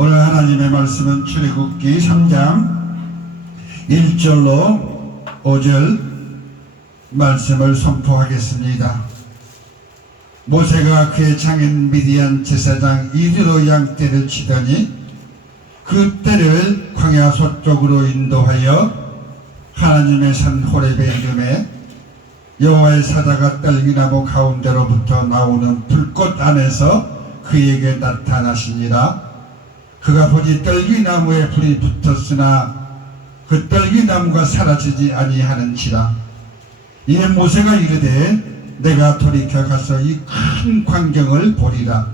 오늘 하나님의 말씀은 출애굽기 3장 1절로 5절 말씀을 선포하겠습니다. 모세가 그의 장인 미디안 제사장 이리로 양떼를 치더니 그 떼를 광야 서쪽으로 인도하여 하나님의 산 호렙에 이름에 여호와의 사자가 딸기나무 가운데로부터 나오는 불꽃 안에서 그에게 나타나시니라. 그가 보니 딸기나무에 불이 붙었으나 그 딸기나무가 사라지지 아니하는지라. 이에 모세가 이르되 내가 돌이켜 가서 이 큰 광경을 보리라.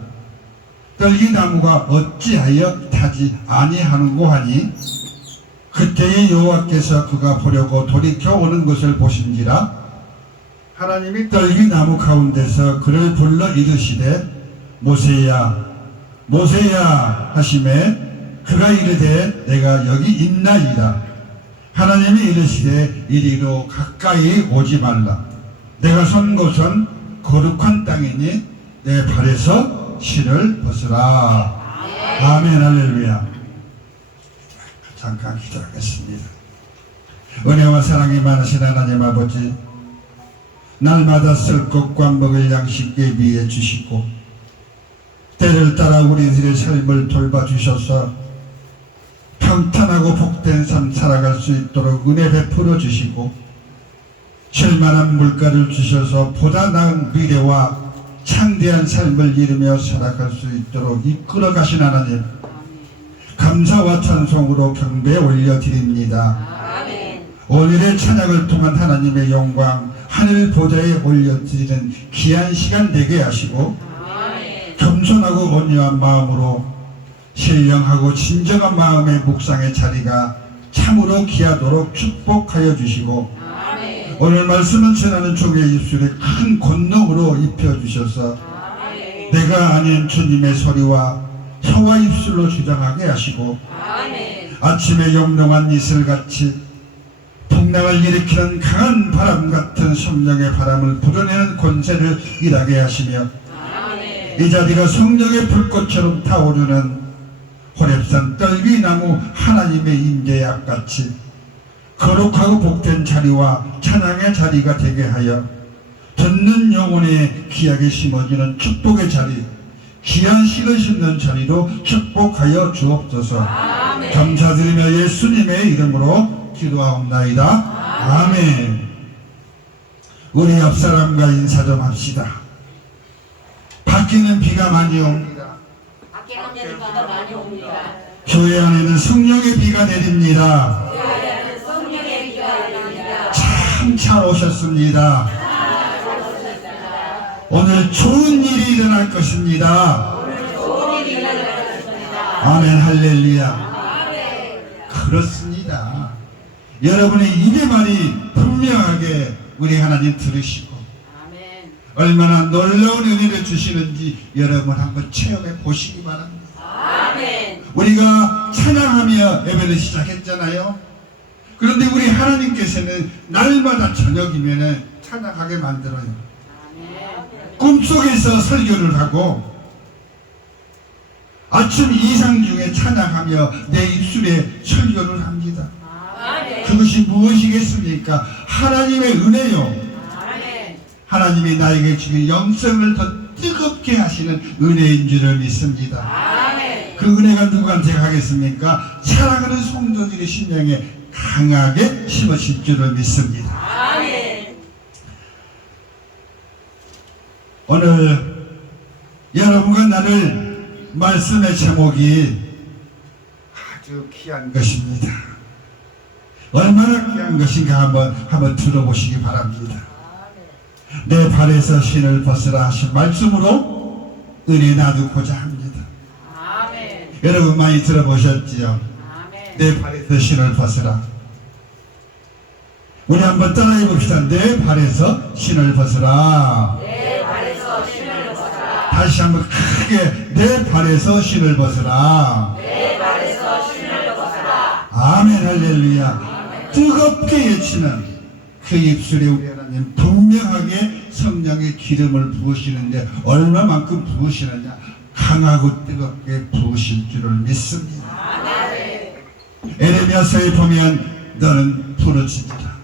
딸기나무가 어찌하여 타지 아니하는고 하니 그때에 여호와께서 그가 보려고 돌이켜 오는 것을 보신지라. 하나님이 딸기나무 가운데서 그를 불러 이르시되 모세야 모세야 하시매 그가 이르되 내가 여기 있나이다. 하나님이 이르시되 이리로 가까이 오지 말라. 내가 선 곳은 거룩한 땅이니 내 발에서 신을 벗으라. 아멘. 할렐루야. 잠깐 기도하겠습니다. 은혜와 사랑이 많으신 하나님 아버지, 날마다 쓸 것과 먹을 양식 예비해 주시고 때를 따라 우리들의 삶을 돌봐주셔서 평탄하고 복된 삶 살아갈 수 있도록 은혜 베풀어 주시고 쉴만한 물가를 주셔서 보다 나은 미래와 창대한 삶을 이루며 살아갈 수 있도록 이끌어 가신 하나님, 감사와 찬송으로 경배에 올려드립니다. 오늘의 찬양을 통한 하나님의 영광 하늘 보좌에 올려드리는 귀한 시간 되게 하시고 겸손하고 온유한 마음으로 신령하고 진정한 마음의 묵상의 자리가 참으로 귀하도록 축복하여 주시고 오늘 말씀을 전하는 종의 입술에 큰 권능으로 입혀주셔서 내가 아닌 주님의 소리와 혀와 입술로 주장하게 하시고 아침에 영롱한 이슬같이 풍랑을 일으키는 강한 바람 같은 성령의 바람을 불어내는 권세를 일하게 하시며 이 자리가 성령의 불꽃처럼 타오르는 호렙산 딸기나무 하나님의 임재의 앞같이 거룩하고 복된 자리와 찬양의 자리가 되게 하여 듣는 영혼에 귀하게 심어지는 축복의 자리, 귀한 씨를 심는 자리로 축복하여 주옵소서. 감사드리며 예수님의 이름으로 기도하옵나이다. 아멘. 우리 옆사람과 인사 좀 합시다. 밖에는 비가 많이 옵니다. 교회 안에는 성령의 비가 내립니다. 참 잘 오셨습니다. 오늘 좋은 일이 일어날 것입니다. 아멘. 할렐루야. 그렇습니다. 여러분의 입의 말이 분명하게 우리 하나님 들으시고 얼마나 놀라운 은혜를 주시는지 여러분 한번 체험해 보시기 바랍니다. 우리가 찬양하며 예배를 시작했잖아요. 그런데 우리 하나님께서는 날마다 저녁이면 찬양하게 만들어요. 꿈속에서 설교를 하고 아침 이상 중에 찬양하며 내 입술에 설교를 합니다. 그것이 무엇이겠습니까? 하나님의 은혜요. 하나님이 나에게 주신 영성을 더 뜨겁게 하시는 은혜인 줄을 믿습니다. 그 은혜가 누구한테 가겠습니까? 사랑하는 성도들의 심령에 강하게 심으실 줄을 믿습니다. 오늘 여러분과 나눌 말씀의 제목이 아주 귀한 것입니다. 얼마나 귀한 것인가 한번 들어보시기 바랍니다. 내 발에서 신을 벗으라 하신 말씀으로 은혜 나누고자 합니다. 여러분 많이 들어보셨지요? 내 발에서 신을 벗으라. 우리 한번 따라해 봅시다. 내 발에서 신을 벗으라. 내 발에서 신을 벗으라. 다시 한번 크게 내 발에서 신을 벗으라. 내 발에서 신을 벗으라. 아멘. 할렐루야. 뜨겁게 외치는 그 입술에 우리 하나님 분명하게 성령의 기름을 부으시는데 얼마만큼 부으시느냐? 강하고 뜨겁게 부으실 줄을 믿습니다. 에레미야서에 보면 너는 부르짖으라.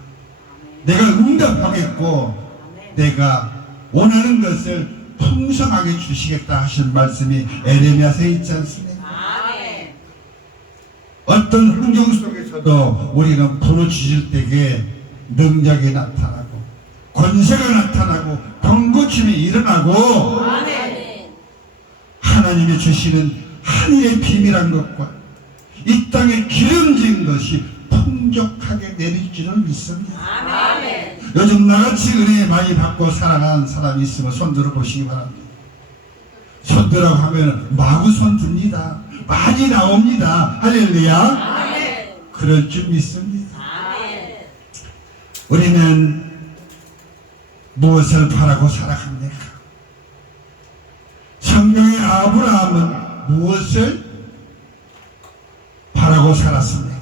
내가 응답하겠고 내가 원하는 것을 풍성하게 주시겠다 하신 말씀이 에레미야서에 있지 않습니까? 어떤 환경 속에서도 우리는 부르짖을 때에 능력이 나타나고 권세가 나타나고 병고침이 일어나고 하나님이 주시는 하늘의 비밀한 것과 이 땅에 기름진 것이 풍족하게 내릴 줄을 믿습니다. 요즘 나같이 은혜 많이 받고 살아가는 사람이 있으면 손 들어보시기 바랍니다. 손 들어 하면 마구 손 듭니다. 많이 나옵니다. 할렐루야. 그럴 줄 믿습니다. 우리는 무엇을 바라고 살아갑니까? 성경의 아브라함은 무엇을 바라고 살았습니까?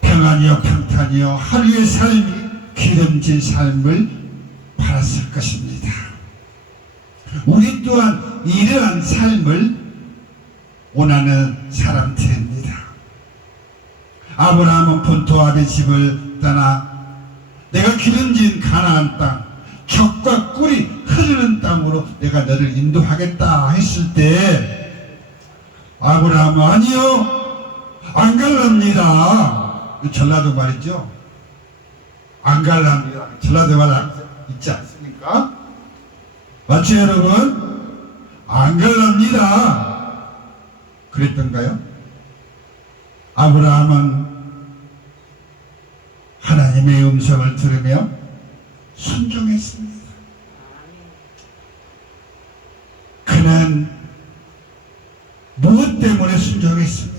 평안이요 평탄이요 하루의 삶이 기름진 삶을 바랐을 것입니다. 우리 또한 이러한 삶을 원하는 사람들입니다. 아브라함은 본토아비의 집을 떠나 내가 기름진 가나안 땅 젖과 꿀이 흐르는 땅으로 내가 너를 인도하겠다 했을 때 아브라함은 아니요 안 갈랍니다. 전라도 말이죠. 안 갈랍니다. 전라도 말 있지 않습니까? 맞죠 여러분? 안 갈랍니다. 그랬던가요? 아브라함은 하나님의 음성을 들으며 순종했습니다. 그는 무엇 때문에 순종했습니까?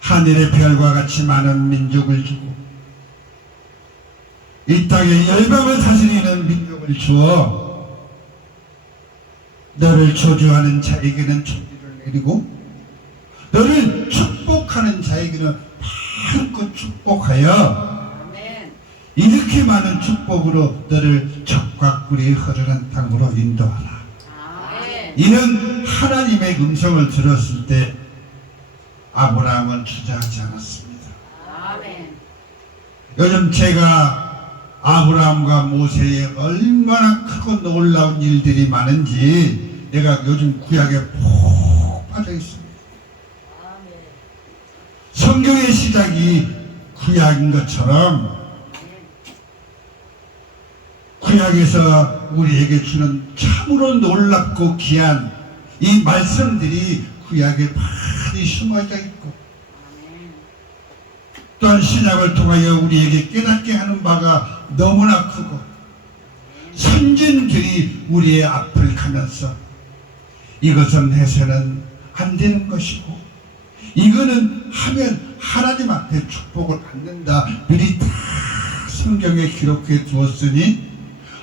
하늘의 별과 같이 많은 민족을 주고 이 땅에 열방을 다스리는 민족을 주어 너를 저주하는 자에게는 저주를 내리고 너를 축복하는 자에게는 마음껏 축복하여 이렇게 많은 축복으로 너를 젖과 꿀이 흐르는 땅으로 인도하라. 이는 하나님의 음성을 들었을 때 아브라함은 주저하지 않았습니다. 요즘 제가 아브라함과 모세의 얼마나 크고 놀라운 일들이 많은지 내가 요즘 구약에 푹 빠져 있습니다. 성경의 시작이 구약인 것처럼 구약에서 우리에게 주는 참으로 놀랍고 귀한 이 말씀들이 구약에 많이 숨어져 있고 또한 신약을 통하여 우리에게 깨닫게 하는 바가 너무나 크고 선진들이 우리의 앞을 가면서 이것은 해서는 안 되는 것이고 이거는 하면 하나님 앞에 축복을 받는다 미리 다 성경에 기록해 두었으니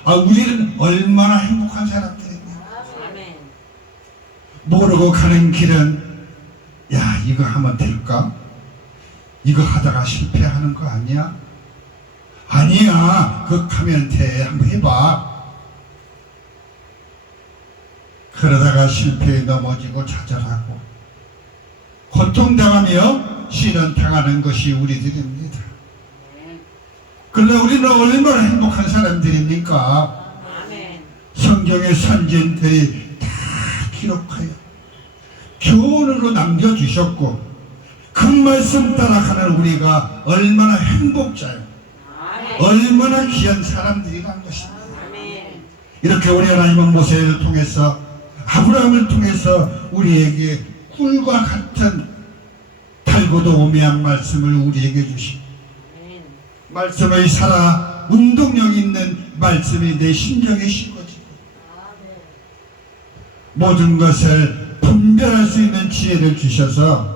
우리는 얼마나 행복한 사람들입니다. 모르고 가는 길은 야 이거 하면 될까? 이거 하다가 실패하는 거 아니야? 아니야 그거 하면 돼 한번 해봐. 그러다가 실패에 넘어지고 좌절하고 고통당하며 시련당하는 것이 우리들입니다. 그러나 우리는 얼마나 행복한 사람들입니까? 성경의 선진들이 다 기록하여 교훈으로 남겨주셨고 그 말씀 따라가는 우리가 얼마나 행복자요 얼마나 귀한 사람들이란 것입니다. 이렇게 우리 하나님은 모세를 통해서 아브라함을 통해서 우리에게 꿀과 같은 달고도 오묘한 말씀을 우리에게 주시고 말씀의 살아 운동력 있는 말씀이 내 심정에 심어지고 모든 것을 분별할 수 있는 지혜를 주셔서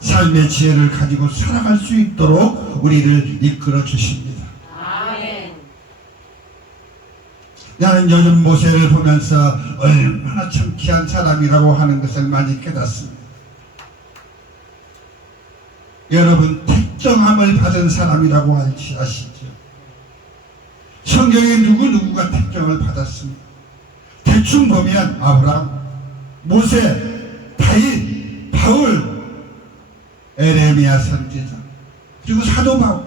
삶의 지혜를 가지고 살아갈 수 있도록 우리를 이끌어 주십니다. 나는 요즘 모세를 보면서 얼마나 참 귀한 사람이라고 하는 것을 많이 깨닫습니다. 여러분 택정함을 받은 사람이라고 아시죠? 성경에 누구누구가 택정을 받았습니다. 대충 보면 아브라함, 모세, 다윗, 바울, 에레미야 선지자, 그리고 사도 바울,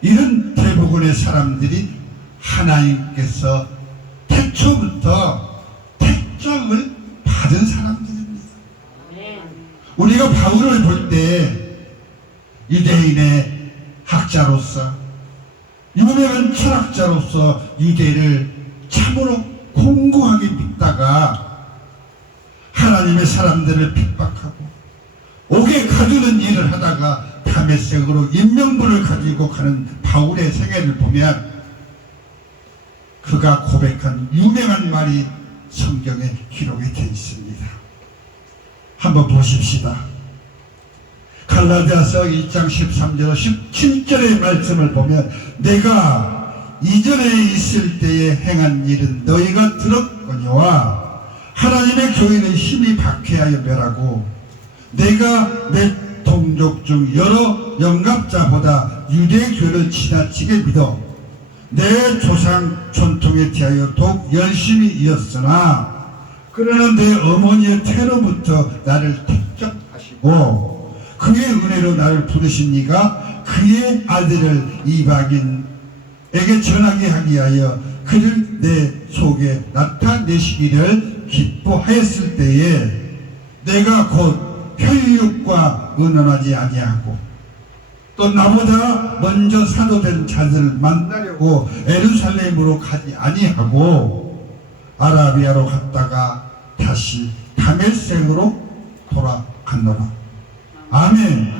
이런 대부분의 사람들이 하나님께서 태초부터 택정을 받은 사람들입니다. 우리가 바울을 볼 때 유대인의 학자로서, 유명한 철학자로서 유대를 참으로 공고하게 믿다가 하나님의 사람들을 핍박하고 옥에 가두는 일을 하다가 다메섹으로 인명부를 가지고 가는 바울의 생애를 보면 그가 고백한 유명한 말이 성경에 기록이 되어 있습니다. 한번 보십시다. 갈라디아서 1장 13절 17절의 말씀을 보면 내가 이전에 있을 때에 행한 일은 너희가 들었거니와 하나님의 교회는 힘이 박해하여 멸하고 내가 내 동족 중 여러 영갑자보다 유대교를 지나치게 믿어 내 조상 전통에 대하여 더욱 열심히 이었으나 그러나 내 어머니의 태로부터 나를 택정하시고 그의 은혜로 나를 부르시니가 그의 아들을 이방인에게 전하게 하기 위하여 그를 내 속에 나타내시기를 기뻐하였을 때에 내가 곧 혈육과 의논하지 아니하고 또 나보다 먼저 사도된 자들을 만나려고 예루살렘으로 가지 아니하고 아라비아로 갔다가 다시 다메섹으로 돌아갔노라. 아멘.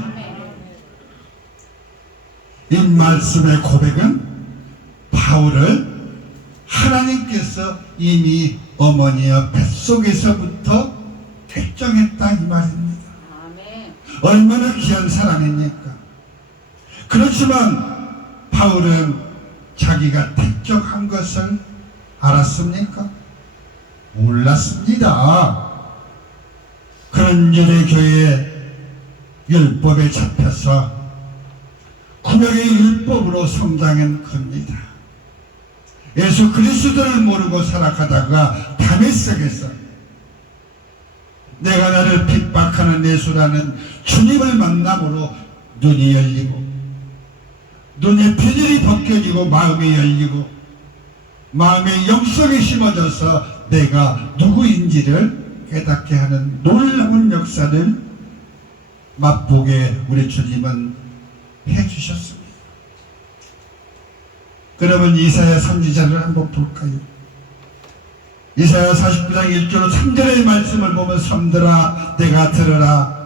이 말씀의 고백은 바울을 하나님께서 이미 어머니의 뱃속에서부터 택정했다 이 말입니다. 얼마나 귀한 사람입니까? 그렇지만 바울은 자기가 택정한 것을 알았습니까? 몰랐습니다. 그런 유대교의 율법에 잡혀서 구약의 율법으로 성장한 겁니다. 예수 그리스도를 모르고 살아가다가 다메섹에서 내가 나를 핍박하는 예수라는 주님을 만남으로 눈이 열리고 눈의 비늘이 벗겨지고 마음이 열리고 마음의 영성이 심어져서 내가 누구인지를 깨닫게 하는 놀라운 역사를 맛보게 우리 주님은 해주셨습니다. 그러면 이사야 선지자를 한번 볼까요? 이사야 49장 1절 3절의 말씀을 보면 섬들아 내가 들으라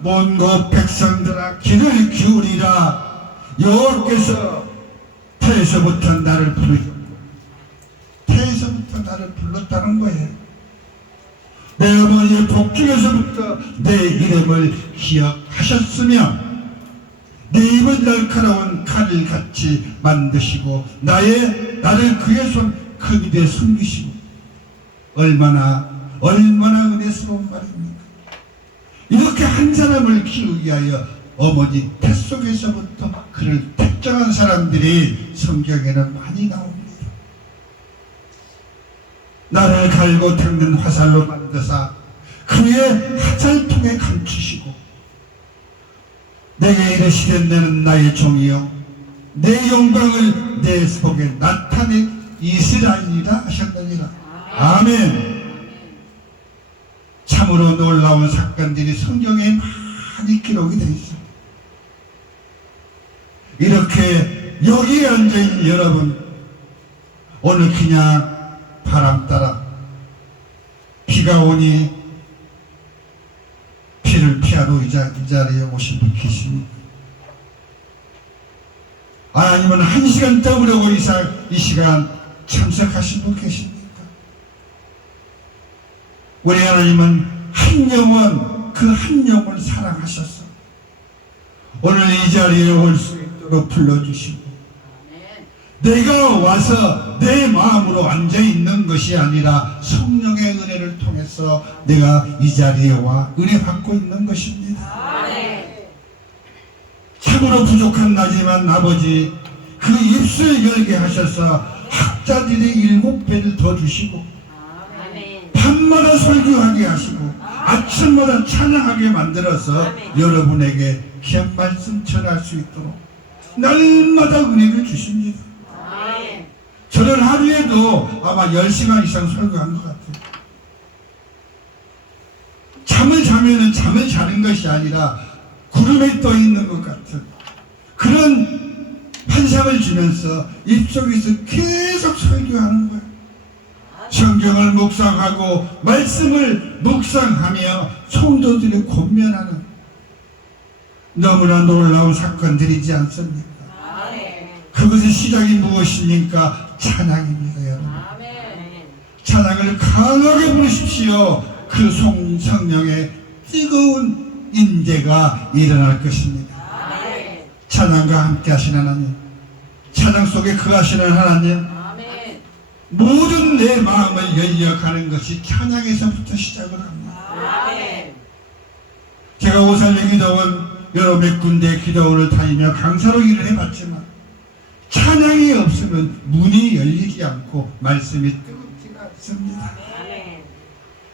먼 곳 백성들아 귀를 기울이라 여호와께서 태에서부터 나를 부르셨고 태에서부터 나를 불렀다는 거예요. 내 어머니의 복중에서부터 내 이름을 기억하셨으며 내 입은 날카로운 칼을 같이 만드시고 나를 그의 손 큰 입에 숨기시고 얼마나 은혜스러운 말입니까? 이렇게 한 사람을 키우기 위하여 어머니 뱃속에서부터 그를 택정한 사람들이 성경에는 많이 나옵니다. 나를 갈고 닦는 화살로 만드사 그의 화살통에 감추시고 내게 이르시되 너는 나의 종이요 내 영광을 내 속에 나타내 이스라엘이라 하셨느니라. 아멘. 참으로 놀라운 사건들이 성경에 많이 기록이 되어 있습니다. 이렇게 여기에 앉아있는 여러분 오늘 그냥 바람 따라 비가 오니 비를 피하러 이 자리에 오신 분 계십니까? 아니면 1시간 떠보려고 이 시간 참석하신 분 계십니까? 우리 하나님은 한 영혼 그 한 영혼을 사랑하셔서 오늘 이 자리에 올 수 있도록 불러주시고 내가 와서 내 마음으로 앉아있는 것이 아니라 성령의 은혜를 통해서 내가 이 자리에 와 은혜 받고 있는 것입니다. 참으로 부족한 나지만 아버지 그 입술 열게 하셔서 학자들이 7배를 더 주시고 오전마다 설교하게 하시고 아침마다 찬양하게 만들어서 여러분에게 귀한 말씀 전할 수 있도록 날마다 은혜를 주십니다. 저는 하루에도 아마 10시간 이상 설교한 것 같아요. 잠을 자면은 잠을 자는 것이 아니라 구름에 떠 있는 것 같은 그런 환상을 주면서 입속에서 계속 설교하는 거예요. 성경을 묵상하고 말씀을 묵상하며 성도들이 권면하는 너무나 놀라운 사건들이지 않습니까? 그것의 시작이 무엇입니까? 찬양입니다, 여러분. 찬양을 강하게 부르십시오. 그 성령의 뜨거운 임재가 일어날 것입니다. 찬양과 함께 하시는 하나님, 찬양 속에 거하시는 하나님, 모든 내 마음을 열려가는 것이 찬양에서부터 시작을 합니다. 제가 오살리 기도원 여러 몇 군데 기도원을 다니며 강사로 일을 해봤지만 찬양이 없으면 문이 열리지 않고 말씀이 뜨겁지가 않습니다.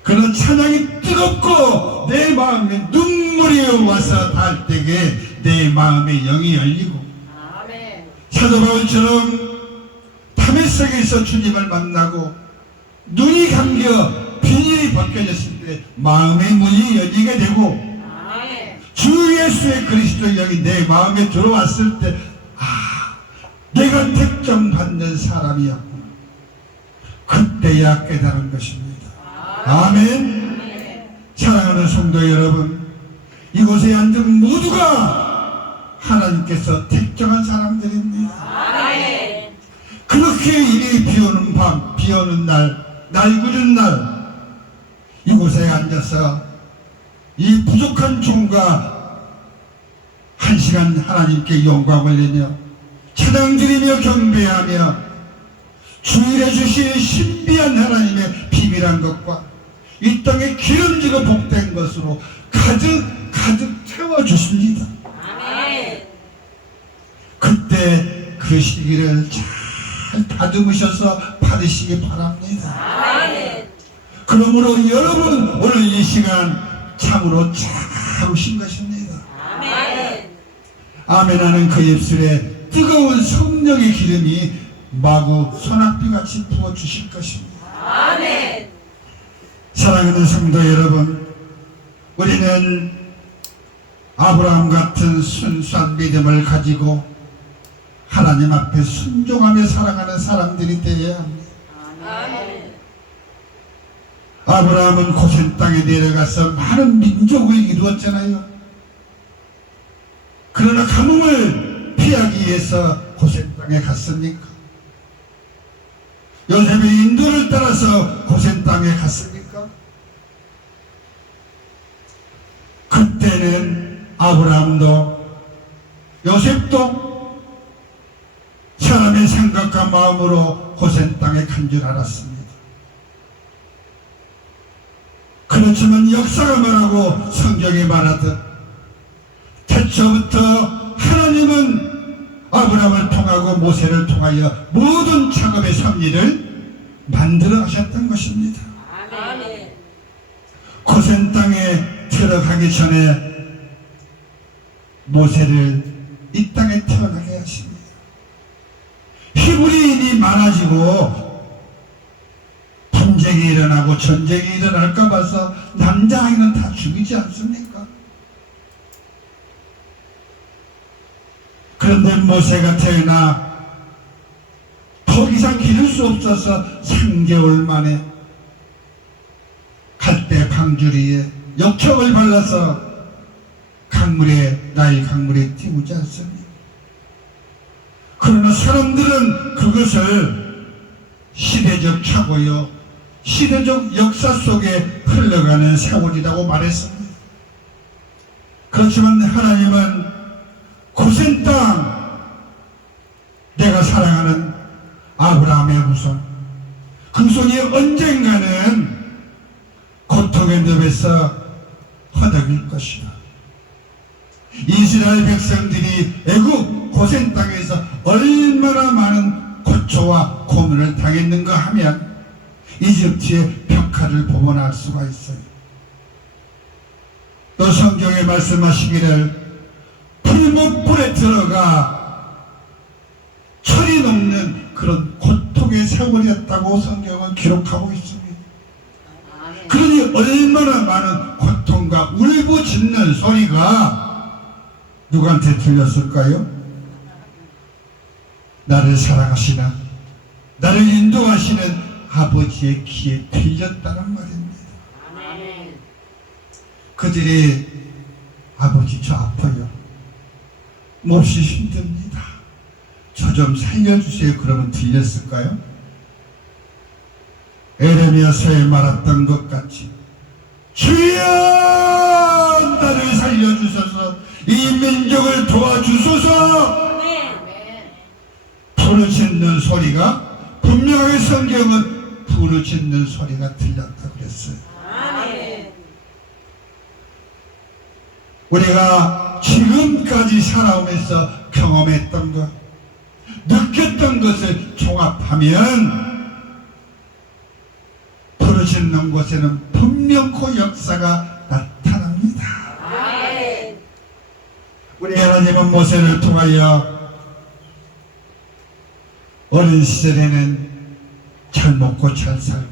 그런 찬양이 뜨겁고 내 마음에 눈물이 와서 닿을 때에 내 마음의 영이 열리고 사도 바울처럼 다메섹에서 주님을 만나고 눈이 감겨 비닐이 벗겨졌을 때 마음의 문이 열리게 되고 주 예수의 그리스도의 영이 내 마음에 들어왔을 때 내가 택정받는 사람이었구나. 그때야 깨달은 것입니다. 아멘. 사랑하는 성도 여러분, 이곳에 앉은 모두가 하나님께서 택정한 사람들입니다. 그렇게 이리 비오는 밤, 비오는 날, 날 구른 날 이곳에 앉아서 이 부족한 종과 한 시간 하나님께 영광을 내며 찬양드리며 경배하며 주일에 주신 신비한 하나님의 비밀한 것과 이 땅에 기름지고 복된 것으로 가득 채워주십니다. 그때 그 시기를 잘 다듬으셔서 받으시기 바랍니다. 그러므로 여러분 오늘 이 시간 참으로 잘 오신 것입니다. 아멘하는 그 입술에 뜨거운 성령의 기름이 마구 소낙비같이 부어주실 것입니다. 사랑하는 성도 여러분, 우리는 아브라함 같은 순수한 믿음을 가지고 하나님 앞에 순종하며 살아가는 사람들이 되어야 합니다. 아브라함은 고센 땅에 내려가서 많은 민족을 이루었잖아요. 그러나 가뭄을 피하기 위해서 고센 땅에 갔습니까? 요셉의 인도를 따라서 고센 땅에 갔습니까? 그때는 아브라함도 요셉도 사람의 생각과 마음으로 고센 땅에 간 줄 알았습니다. 그렇지만 역사가 말하고 성경이 말하듯 태초부터 하나님은 아브라함을 통하고 모세를 통하여 모든 작업의 섭리를 만들어 하셨던 것입니다. 고센 땅에 들어가기 전에 모세를 이 땅에 태어나게 하십니다. 히브리인이 많아지고 분쟁이 일어나고 전쟁이 일어날까 봐서 남자아이는 다 죽이지 않습니까? 그런데 모세가 태어나 더 이상 기를 수 없어서 3개월 만에 갈대 방주리에 역청을 발라서 나일 강물에 띄우지 않습니다. 그러나 사람들은 그것을 시대적 착오요, 시대적 역사 속에 흘러가는 세월이라고 말했습니다. 그렇지만 하나님은 고센 땅, 내가 사랑하는 아브라함의 후손, 그 손이 언젠가는 고통의 늪에서 허덕일 것이다. 이스라엘 백성들이 애굽 고센 땅에서 얼마나 많은 고초와 고문을 당했는가 하면 이집트의 역할을 보관할 수가 있어요. 또 성경에 말씀하시기를 풀무불에 들어가 철이 녹는 그런 고통의 세월이었다고 성경은 기록하고 있습니다. 그러니 얼마나 많은 고통과 울부짖는 소리가 누구한테 들렸을까요? 나를 사랑하시나 나를 인도하시는 아버지의 귀에 들렸다는 말입니다. 그들이 아버지 저 아파요. 몹시 힘듭니다. 저 좀 살려주세요. 그러면 들렸을까요? 에레미야서에 말했던 것 같이 주여 나를 살려주소서 이 민족을 도와주소서 부르짖는 소리가 분명하게 성경은 부르짖는 소리가 들렸다고 그랬어요. 우리가 지금까지 살아오면서 경험했던 것, 느꼈던 것을 종합하면 부르짖는 곳에는 분명코 역사가 나타납니다. 우리 하나님은 모세를 통하여 어린 시절에는 잘 먹고 잘 살고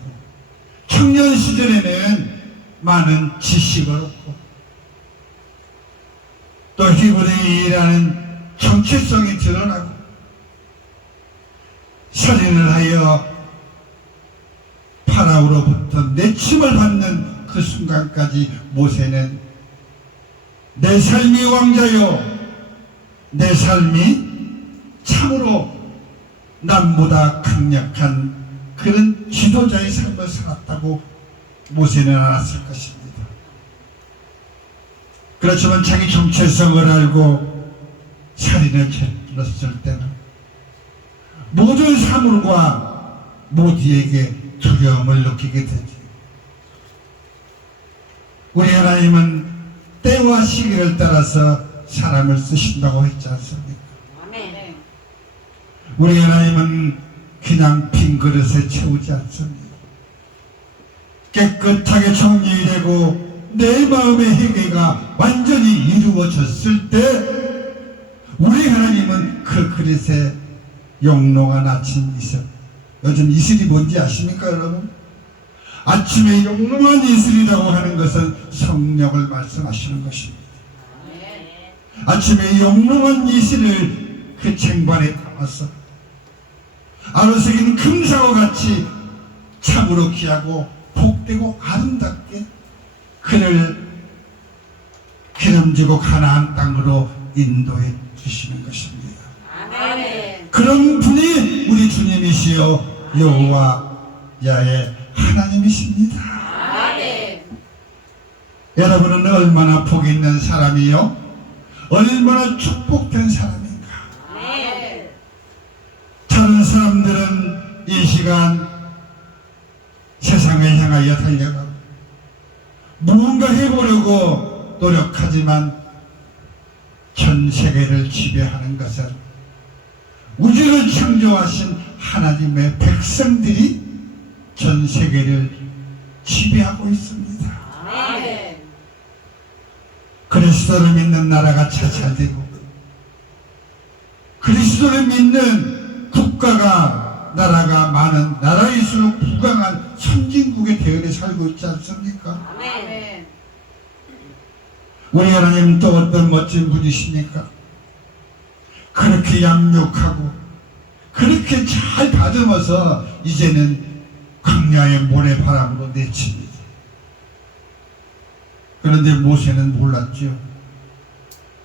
청년 시절에는 많은 지식을 얻고 또 히브리라는 정체성이 드러나고 살인을 하여 파라오로부터 내침을 받는 그 순간까지 모세는 내 삶이 왕자요 내 삶이 참으로 남보다 강력한 그런 지도자의 삶을 살았다고 모세는 알았을 것입니다. 그렇지만 자기 정체성을 알고 살인을 저질렀을 때는 모든 사물과 모두에게 두려움을 느끼게 되지. 우리 하나님은 때와 시기를 따라서 사람을 쓰신다고 했지 않습니까? 우리 하나님은 그냥 빈 그릇에 채우지 않습니다. 깨끗하게 정리되고 내 마음의 회개가 완전히 이루어졌을 때 우리 하나님은 그 그릇에 영롱한 아침 이슬, 요즘 이슬이 뭔지 아십니까 여러분? 아침에 영롱한 이슬이라고 하는 것은 성령을 말씀하시는 것입니다. 아침에 영롱한 이슬을 그 쟁반에 담아서 아로새긴 금사와 같이 참으로 귀하고 복되고 아름답게 그를 기름지고 가나안 땅으로 인도해 주시는 것입니다. 그런 분이 우리 주님이시여 여호와 야의 하나님이십니다. 여러분은 얼마나 복 있는 사람이요? 얼마나 축복된 사람인가? 다른 사람들은 이 시간 세상을 향하여 달려가고 무언가 해보려고 노력하지만 전 세계를 지배하는 것은 우주를 창조하신 하나님의 백성들이 전 세계를 지배하고 있습니다. 그리스도를 믿는 나라가 차차되고 그리스도를 믿는 국가가 나라가 많은 나라일수록 부강한 선진국의 대열에 살고 있지 않습니까? 우리 하나님 또 어떤 멋진 분이십니까? 그렇게 양육하고 그렇게 잘 다듬어서 이제는 광야의 모래바람으로 내칩니다. 그런데 모세는 몰랐죠.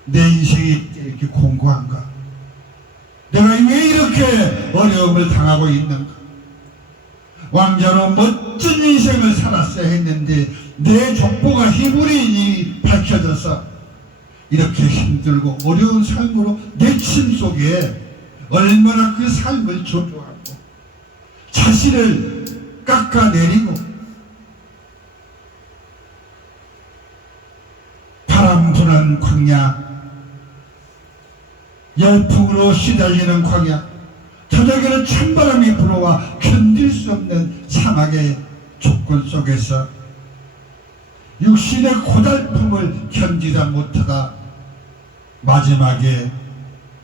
내 인생이 이렇게 공고한가? 내가 왜 이렇게 어려움을 당하고 있는가? 왕자로 멋진 인생을 살았어야 했는데 내 족보가 히브리인이 밝혀져서 이렇게 힘들고 어려운 삶으로 내침 속에 얼마나 그 삶을 조조하고 자신을 깎아내리고 바람 부는 광야, 열풍으로 시달리는 광야, 저녁에는 찬바람이 불어와 견딜 수 없는 사막의 족보 조건 속에서 육신의 고달픔을 견디다 못하다 마지막에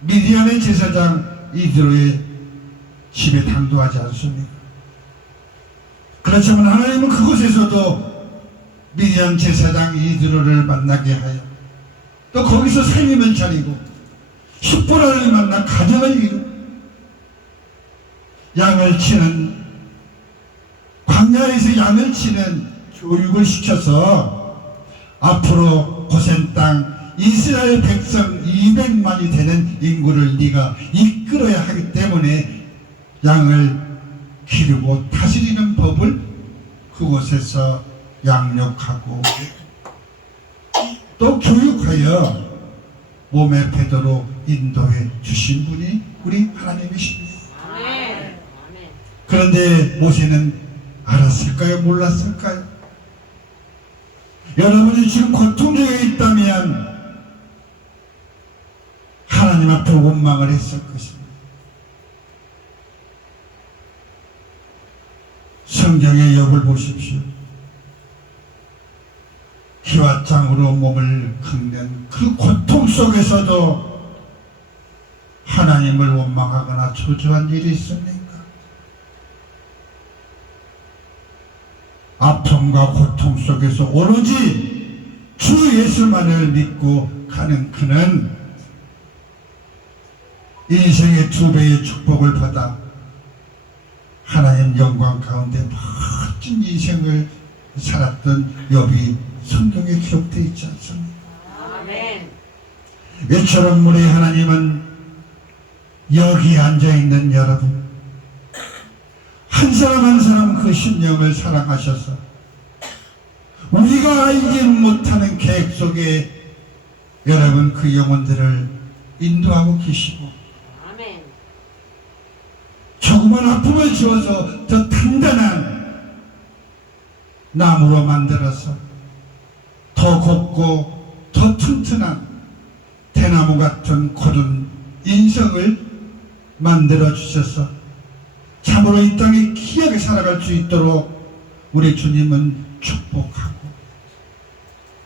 미디안의 제사장 이드로의 집에 당도하지 않습니까? 그렇지만 하나님은 그곳에서도 미디안 제사장 이드로를 만나게 하여 또 거기서 살림을 차리고 십보라를 만나 가정을 이루고 양을 치는 광야에서 양을 치는 교육을 시켜서 앞으로 고센 땅 이스라엘 백성 200만이 되는 인구를 네가 이끌어야 하기 때문에 양을 기르고 다스리는 법을 그곳에서 양육하고 또 교육하여 몸의 패도로 인도해 주신 분이 우리 하나님이십니다. 그런데 모세는 알았을까요? 몰랐을까요? 여러분이 지금 고통 중에 있다면 하나님 앞에 원망을 했을 것입니다. 성경의 욥을 보십시오. 기와 장으로 몸을 긁는 그 고통 속에서도 하나님을 원망하거나 초조한 일이 있습니까? 아픔과 고통 속에서 오로지 주 예수만을 믿고 가는 그는 인생의 2배의 축복을 받아 하나님 영광 가운데 멋진 인생을 살았던 욥이 성경에 기록되어 있지 않습니까? 아멘. 이처럼 우리 하나님은 여기 앉아있는 여러분 한 사람 한 사람 그 심령을 사랑하셔서 우리가 알지 못하는 계획 속에 여러분 그 영혼들을 인도하고 계시고 아멘. 조그만 아픔을 주어서 더 단단한 나무로 만들어서 더 곱고 더 튼튼한 대나무 같은 고른 인성을 만들어 주셔서 참으로 이 땅에 귀하게 살아갈 수 있도록 우리 주님은 축복하고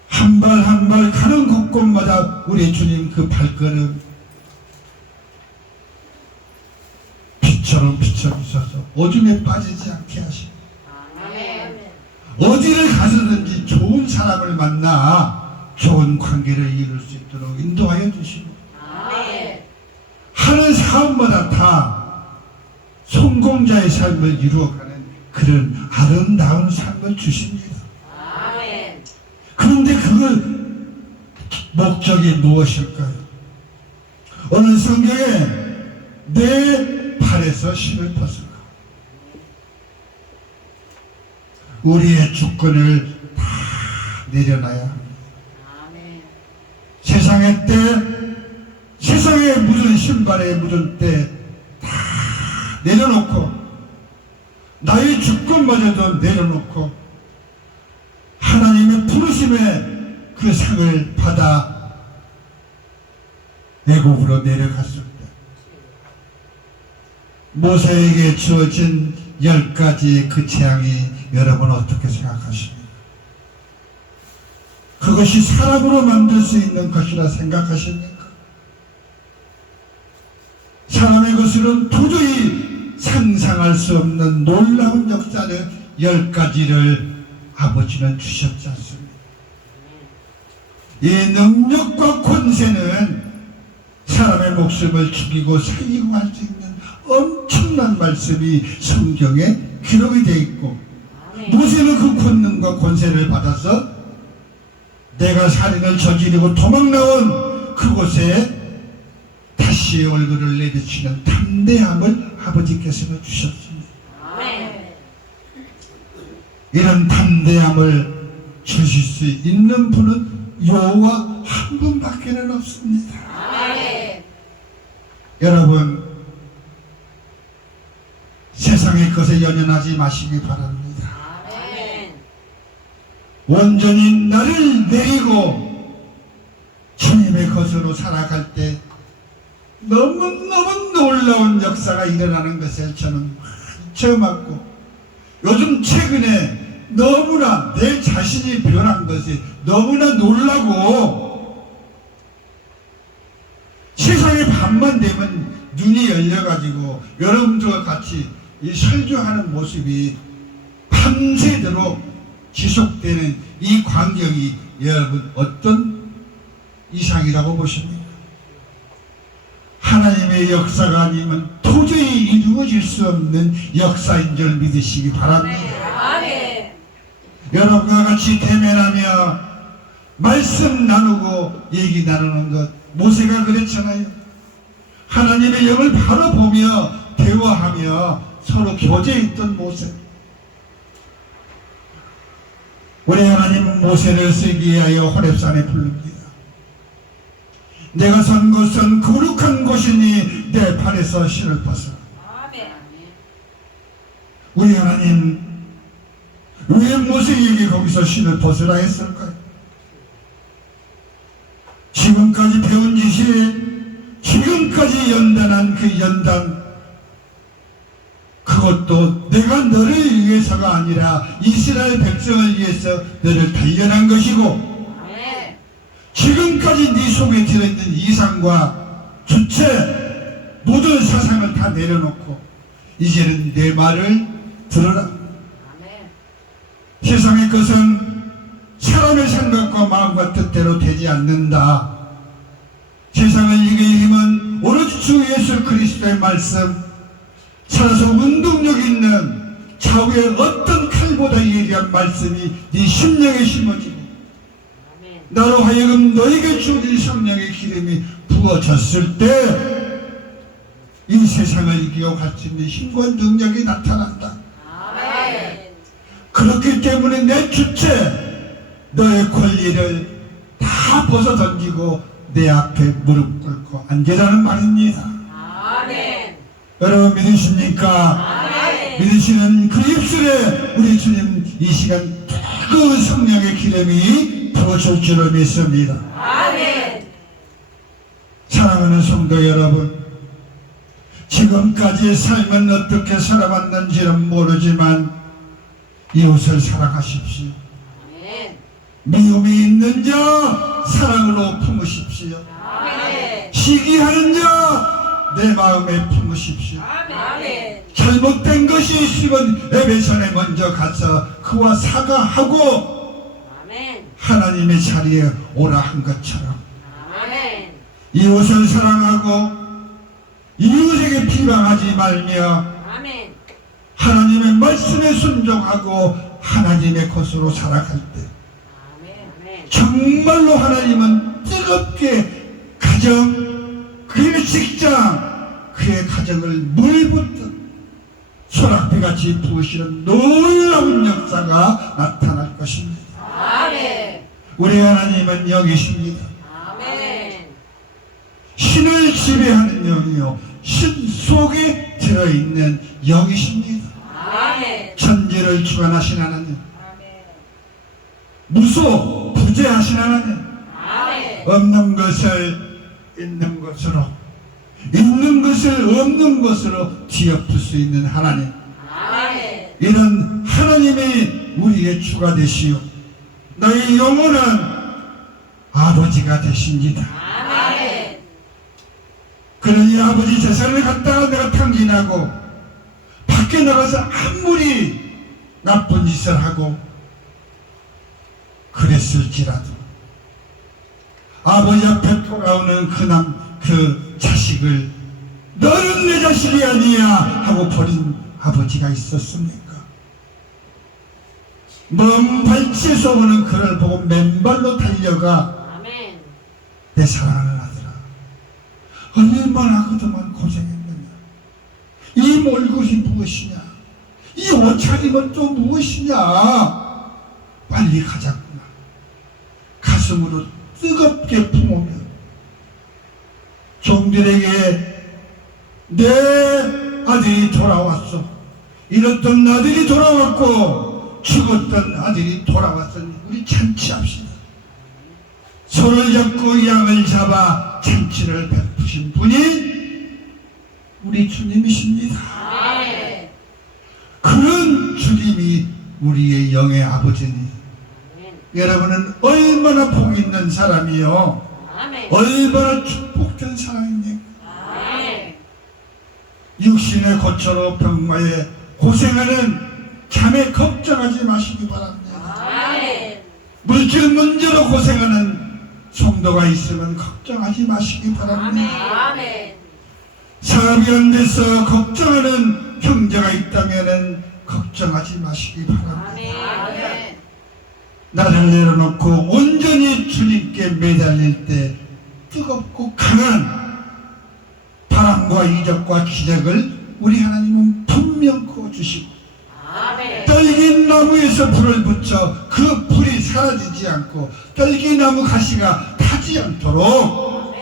한 발 한 발 가는 곳곳마다 우리 주님 그 발걸음 빛처럼 비춰주셔서 오줌에 빠지지 않게 하시고 아멘. 어디를 가서든지 좋은 사람을 만나 좋은 관계를 이룰 수 있도록 인도하여 주시고 아멘. 하는 사업마다 다 성공자의 삶을 이루어가는 그런 아름다운 삶을 주십니다. 아멘. 그런데 그 목적이 무엇일까요? 오늘 성경에 내 발에서 신을 벗을까? 우리의 주권을 다 내려놔야 합니다. 아멘. 세상의 때, 세상에 묻은 신발에 묻은 때 다 내려놓고 나의 주권마저도 내려놓고 하나님의 부르심의 그 상을 받아 애굽으로 내려갔을 때 모세에게 주어진 10가지의 그 재앙이 여러분 어떻게 생각하십니까? 그것이 사람으로 만들 수 있는 것이라 생각하십니까? 사람의 것으로는 도저히 상상할 수 없는 놀라운 역사를 10가지를 아버지는 주셨지 않습니까? 이 능력과 권세는 사람의 목숨을 죽이고 살리고 할 수 있는 엄청난 말씀이 성경에 기록이 되어 있고 모세는 그 권능과 권세를 받아서 내가 살인을 저지르고 도망 나온 그곳에 다시 얼굴을 내비치는 담대함을 아버지께서는 주셨습니다. 아멘. 이런 담대함을 주실 수 있는 분은 여호와 한 분밖에는 없습니다. 아멘. 여러분 세상의 것에 연연하지 마시기 바랍니다. 아멘. 온전히 나를 내리고 주님의 것으로 살아갈 때 너무너무 놀라운 역사가 일어나는 것을 저는 처음 알고 요즘 최근에 너무나 내 자신이 변한 것이 너무나 놀라고 세상에 밤만 되면 눈이 열려가지고 여러분들과 같이 이 설교하는 모습이 밤새도록 지속되는 이 광경이 여러분 어떤 이상이라고 보십니까? 하나님의 역사가 아니면 도저히 이루어질 수 없는 역사인 줄 믿으시기 바랍니다. 아멘. 여러분과 같이 대면하며 말씀 나누고 얘기 나누는 것, 모세가 그랬잖아요. 하나님의 영을 바로 보며 대화하며 서로 교제했던 모세. 우리 하나님은 모세를 쓰기 위하여 호렙산에 부릅니다. 내가 선 곳은 거룩한 곳이니 내 발에서 신을 벗어. 아멘. 우리 하나님 왜 모세에게 거기서 신을 벗으라 했을까요? 지금까지 배운 짓이, 지금까지 연단한 그 연단, 그것도 내가 너를 위해서가 아니라 이스라엘 백성을 위해서 너를 단련한 것이고, 아멘. 지금까지 네 속에 들어있는 이상과 주체 모든 사상을 다 내려놓고 이제는 내 말을 들어라. 아멘. 세상의 것은 사람의 생각과 마음과 뜻대로 되지 않는다. 세상을 이길 힘은 오로지 주 예수 그리스도의 말씀, 살아서 운동력 있는 좌우의 어떤 칼보다 예리한 말씀이 네 심령에 심어지고 아멘. 나로 하여금 너에게 주어진 성령의 기름이 부어졌을 때 이 세상을 이기고 갈 수 있는 힘과 능력이 나타난다. 아멘. 그렇기 때문에 내 주체, 너의 권리를 다 벗어 던지고 내 앞에 무릎 꿇고 앉으라는 말입니다. 아멘. 여러분 믿으십니까? 아멘. 믿으시는 그 입술에 우리 주님 이 시간 뜨거운 성령의 기름이 부어질 줄을 믿습니다. 아멘. 사랑하는 성도 여러분, 지금까지의 삶은 어떻게 살아왔는지는 모르지만 이웃을 사랑하십시오. 아멘. 미움이 있는 자 사랑으로 품으십시오. 아멘. 시기하는 자 내 마음에 품으십시오. 아멘. 잘못된 것이 있으면 에베소에 먼저 가서 그와 사과하고 아멘. 하나님의 자리에 오라 한 것처럼 아멘. 이웃을 사랑하고 이웃에게 비방하지 말며 아멘. 하나님의 말씀에 순종하고 하나님의 것으로 살아갈 때 아멘. 정말로 하나님은 뜨겁게 그의 직장, 그의 가정을 물붓듯 소낙비같이 부으시는 놀라운 역사가 나타날 것입니다. 아멘. 우리 하나님은 영이십니다. 아멘. 신을 지배하는 영이요, 신 속에 들어있는 영이십니다. 아멘. 천지를 주관하신 하나님, 아멘. 부재하신 하나님, 아멘. 없는 것을 있는 것으로, 있는 것을 없는 것으로 뒤엎을 수 있는 하나님, 아멘. 이런 하나님이 우리의 주가 되시오. 너희 영혼은 아버지가 되십니다. 아멘. 그러니 아버지 재산을 갖다가 내가 탕진하고 밖에 나가서 아무리 나쁜 짓을 하고 그랬을지라도 아버지 앞에 돌아오는 그 자식을 너는 내 자식이 아니야 하고 버린 아버지가 있었습니까? 먼 발치에서 오는 그를 보고 맨발로 달려가 아멘. 내 사랑하는 아들아, 얼마나 그동안 고생했느냐, 이 몰골이 무엇이냐, 이 옷차림은 또 무엇이냐, 빨리 가자꾸나. 가슴으로 뜨겁게 품으며 종들에게 내 아들이 돌아왔어, 잃었던 아들이 돌아왔고 죽었던 아들이 돌아왔으니 우리 잔치합시다. 손을 잡고 양을 잡아 잔치를 베푸신 분이 우리 주님이십니다. 아멘. 그런 주님이 우리의 영의 아버지니 여러분은 얼마나 복 있는 사람이요, 얼마나 축복된 사람입니까? 육신의 고초로 병마에 고생하는 자매 걱정하지 마시기 바랍니다. 물질 문제로 고생하는 성도가 있으면 걱정하지 마시기 바랍니다. 사업이 안 돼서 걱정하는 형제가 있다면 걱정하지 마시기 바랍니다. 나를 내려놓고 온전히 주님께 매달릴 때 뜨겁고 강한 바람과 이적과 기적을 우리 하나님은 분명 부어주시고, 떨긴 나무에서 불을 붙여 그 불이 사라지지 않고 떨기나무 가시가 타지 않도록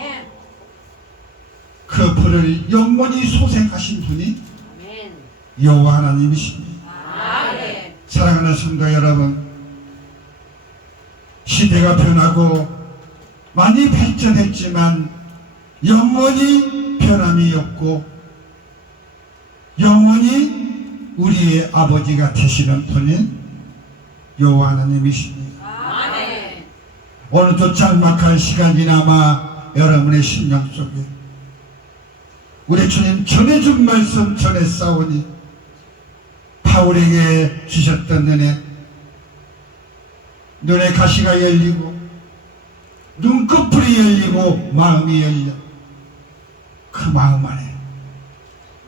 그 불을 영원히 소생하신 분이 여호와 하나님이십니다. 사랑하는 성도 여러분, 시대가 변하고 많이 발전했지만 영원히 변함이 없고 영원히 우리의 아버지가 되시는 분인 여호와 하나님이십니다. 오늘도 짤막한 시간이나마 여러분의 심령 속에 우리 주님 전해준 말씀 전했사오니 바울에게 주셨던 은혜, 눈의 가시가 열리고 눈꺼풀이 열리고 마음이 열려 그 마음 안에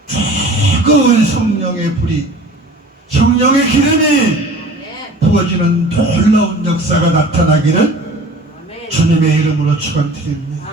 뜨거운 성령의 불이, 성령의 기름이 부어지는 놀라운 역사가 나타나기를 주님의 이름으로 축원드립니다.